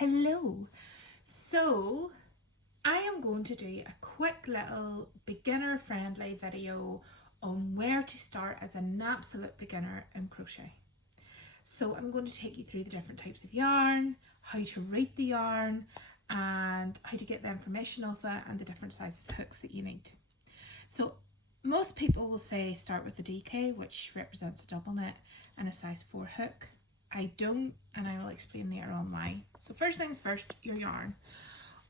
Hello. So I am going to do a quick little beginner friendly video on where to start as an absolute beginner in crochet. So I'm going to take you through the different types of yarn, how to read the yarn, and how to get the information of it, and the different sizes of hooks that you need. So most people will say start with the DK, which represents a double knit, and a size 4 hook. I don't, and I will explain later on why. So first things first, your yarn.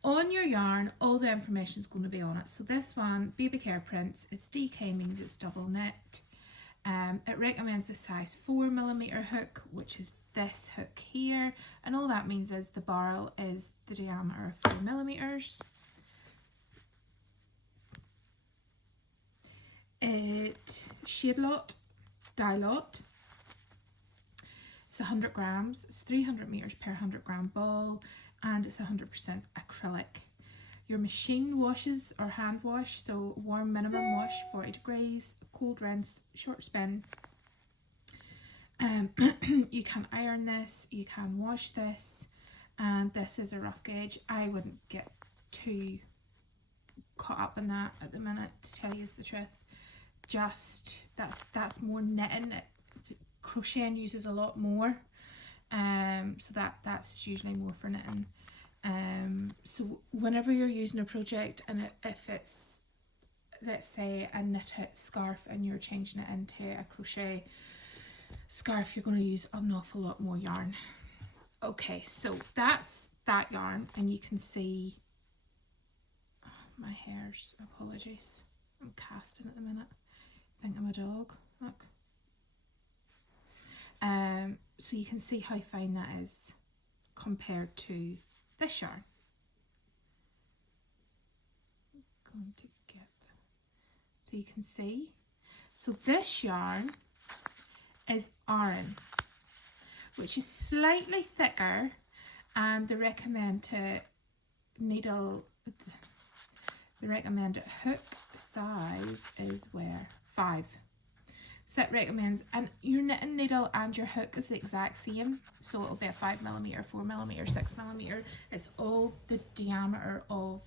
On your yarn, all the information is going to be on it. So this one, Baby Care Prints, it's DK, means it's double knit. It recommends the size 4mm hook, which is this hook here, and all that means is the barrel is the diameter of 4mm. It shade lot, dye lot. It's 100 grams, it's 300 meters per 100 gram ball, and it's 100% acrylic. Your machine washes or hand wash, so warm minimum wash 40 degrees, cold rinse, short spin. You can iron this, you can wash this, and this is a rough gauge. I wouldn't get too caught up in that at the minute, to tell you the truth. Just that's more knitting. Crocheting uses a lot more, so that's usually more for knitting. So whenever you're using a project, and if it's, let's say, a knitted scarf and you're changing it into a crochet scarf, you're going to use an awful lot more yarn. Okay, so that's that yarn, and you can see my hairs, apologies, I'm casting at the minute. I think I'm a dog, look. So you can see how fine that is compared to this yarn. I'm going to get that. So you can see. So this yarn is Aran, which is slightly thicker, and the recommended hook size is where 5. So it recommends, and your knitting needle and your hook is the exact same, so it'll be a 5mm, 4mm, 6mm. It's all the diameter of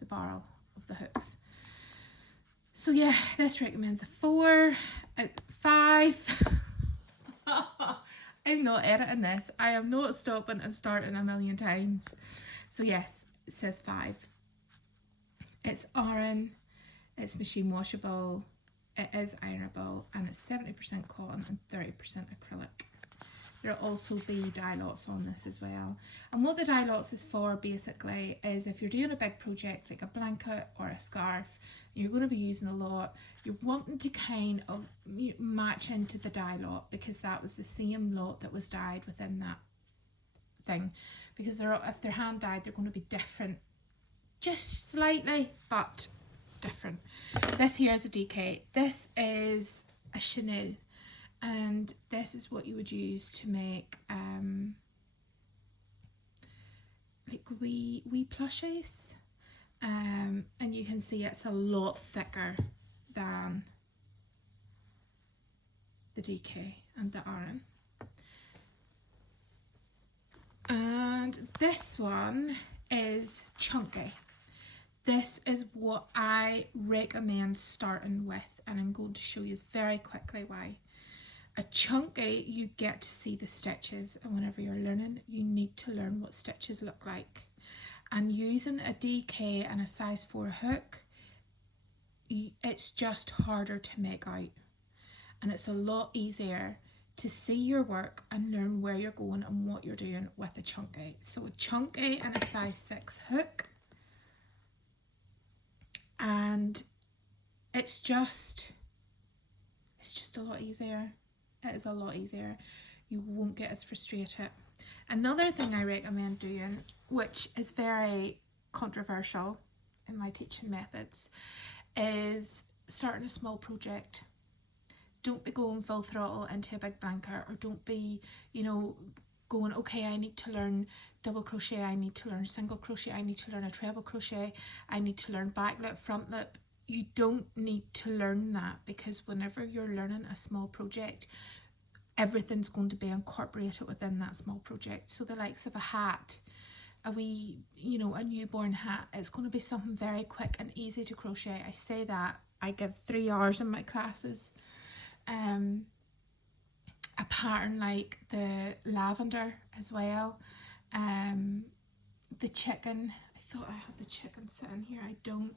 the barrel of the hooks. So yeah, this recommends a 4, a 5. I'm not editing this. I am not stopping and starting a million times. So yes, it says 5. It's Aran, it's machine washable, it is ironable, and it's 70% cotton and 30% acrylic. There'll also be dye lots on this as well. And what the dye lots is for, basically, is if you're doing a big project like a blanket or a scarf, you're going to be using a lot, you're wanting to kind of match into the dye lot, because that was the same lot that was dyed within that thing. Because if they're hand dyed, they're going to be different, just slightly, but different. This here is a DK. This is a chenille, and this is what you would use to make like wee plushies. And you can see it's a lot thicker than the DK and the Aran. And this one is chunky. This is what I recommend starting with, and I'm going to show you very quickly why. A chunky, you get to see the stitches, and whenever you're learning, you need to learn what stitches look like. And using a DK and a size 4 hook, it's just harder to make out. And it's a lot easier to see your work and learn where you're going and what you're doing with a chunky. So a chunky and a size 6 hook. And it's just a lot easier. It is a lot easier. You won't get as frustrated. Another thing I recommend doing, which is very controversial in my teaching methods, is starting a small project. Don't be going full throttle into a big blanket, or don't be, going, okay, I need to learn double crochet, I need to learn single crochet, I need to learn a treble crochet, I need to learn back loop, front loop. You don't need to learn that, because whenever you're learning a small project, everything's going to be incorporated within that small project. So the likes of a hat, a wee, you know, a newborn hat, it's going to be something very quick and easy to crochet. I say that, I give 3 hours in my classes. A pattern like the lavender as well, the chicken. I thought I had the chicken sitting here, I don't.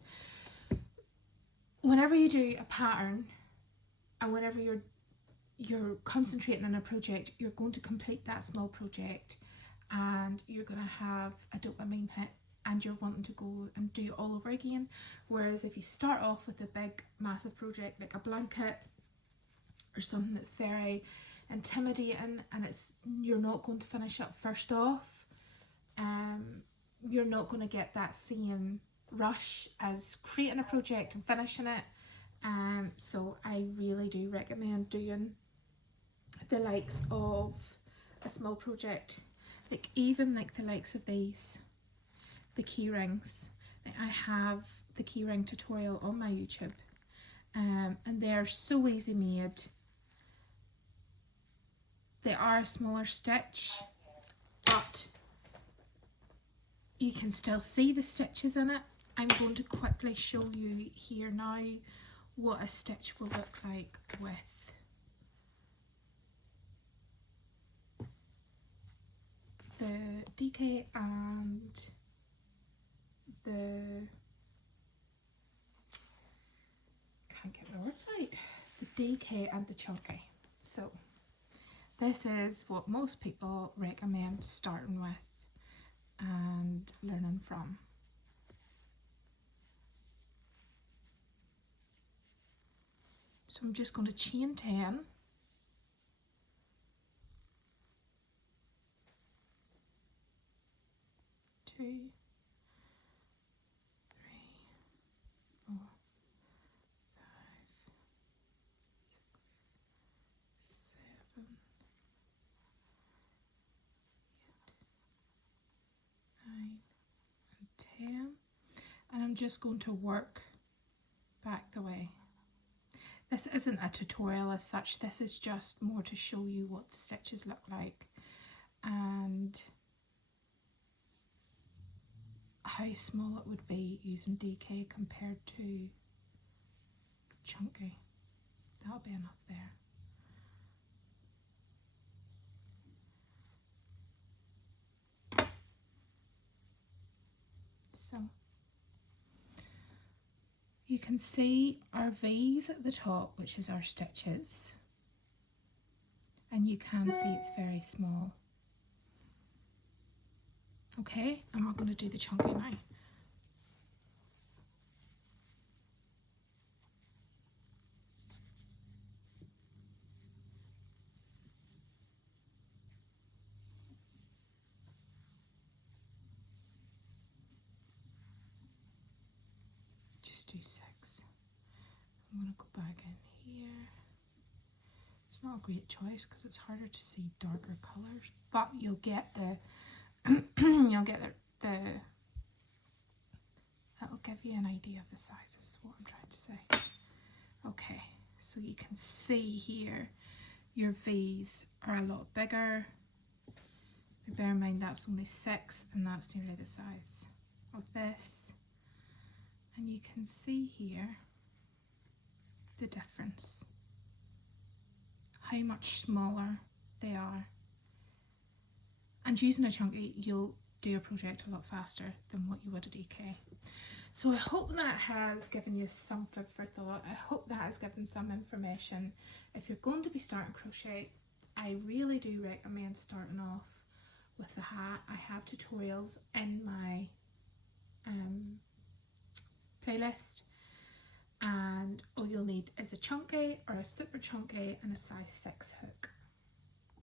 Whenever you do a pattern and whenever you're concentrating on a project, you're going to complete that small project and you're going to have a dopamine hit and you're wanting to go and do it all over again. Whereas if you start off with a big massive project like a blanket or something that's very intimidating and you're not going to finish up first off, you're not going to get that same rush as creating a project and finishing it. So I really do recommend doing the likes of a small project, like even like the likes of these, the key rings. I have the keyring tutorial on my YouTube, and they're so easy made. They are a smaller stitch, but you can still see the stitches in it. I'm going to quickly show you here now what a stitch will look like with the DK and the, can't get my words out, the DK and the chunky. So this is what most people recommend starting with and learning from. So I'm just going to chain 10. Two, 3, 4, 5, 6, 7, 8, 9, and 10. And I'm just going to work back the way. This isn't a tutorial as such, this is just more to show you what the stitches look like and how small it would be using DK compared to chunky. That'll be enough there. So you can see our V's at the top, which is our stitches, and you can see it's very small. Okay, and we're going to do the chunky now. Just do 6. I'm going to go back in here. It's not a great choice because it's harder to see darker colours, but you'll get the you'll get the that'll give you an idea of the sizes, what I'm trying to say. Okay, so you can see here your V's are a lot bigger. Bear in mind that's only 6 and that's nearly the size of this. And you can see here the difference, how much smaller they are. And using a chunky, you'll do a project a lot faster than what you would a DK. So I hope that has given you some food for thought. I hope that has given some information. If you're going to be starting crochet, I really do recommend starting off with the hat. I have tutorials in my playlist, and all you'll need is a chunky or a super chunky and a size 6 hook.